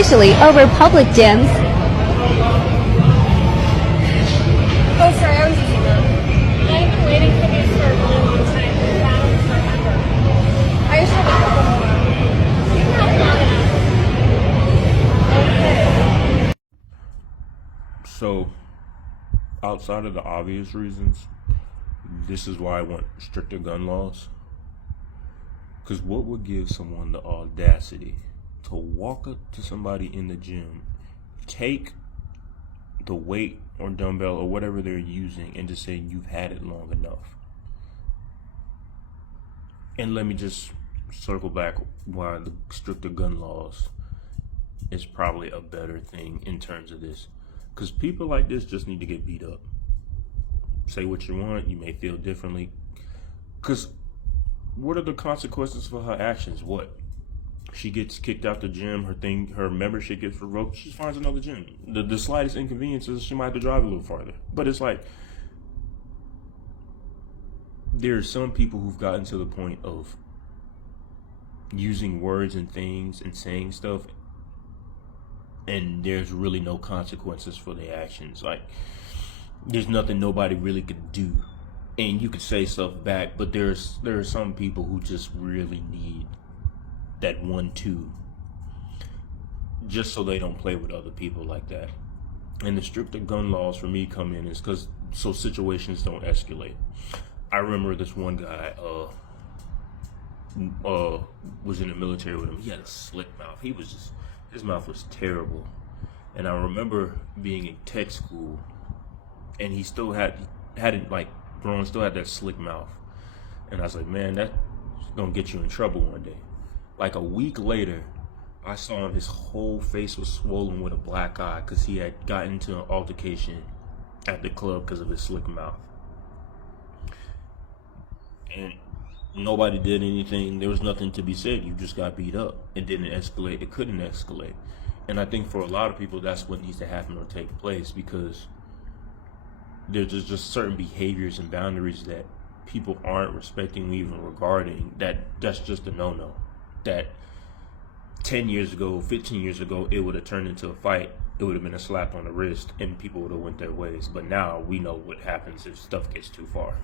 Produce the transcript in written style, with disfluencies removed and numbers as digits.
officially over public gyms. Oh, sorry, I was using them. I've been waiting for these for a really long time. They're found forever. I just have a couple more. You can have long enough. So, outside of the obvious reasons, this is why I want stricter gun laws. Because what would give someone the audacity to walk up to somebody in the gym, take the weight or dumbbell or whatever they're using, and just say you've had it long enough? And let me just circle back why the stricter gun laws is probably a better thing in terms of this. Because people like this just need to get beat up. Say what you want, you may feel differently. Because what are the consequences for her actions? What? She gets kicked out the gym, her membership gets revoked, she finds another gym. The slightest inconvenience is she might have to drive a little farther. But it's like, there are some people who've gotten to the point of using words and things and saying stuff, and there's really no consequences for their actions. Like, there's nothing nobody really could do. And you could say stuff back, but there are some people who just really need that 1-2 just so they don't play with other people like that. And the stricter gun laws for me come in is because so situations don't escalate. I remember this one guy was in the military with him. He had a slick mouth. His mouth was terrible. And I remember being in tech school, and he still hadn't like grown, still had that slick mouth. And I was like, man, that's gonna get you in trouble one day. Like a week later, I saw him, his whole face was swollen with a black eye because he had gotten into an altercation at the club because of his slick mouth. And nobody did anything. There was nothing to be said. You just got beat up. It didn't escalate. It couldn't escalate. And I think for a lot of people, that's what needs to happen or take place, because there's just certain behaviors and boundaries that people aren't respecting, even regarding that's just a no-no. That 10 years ago, 15 years ago, it would have turned into a fight. It would have been a slap on the wrist and people would have went their ways. But now we know what happens if stuff gets too far.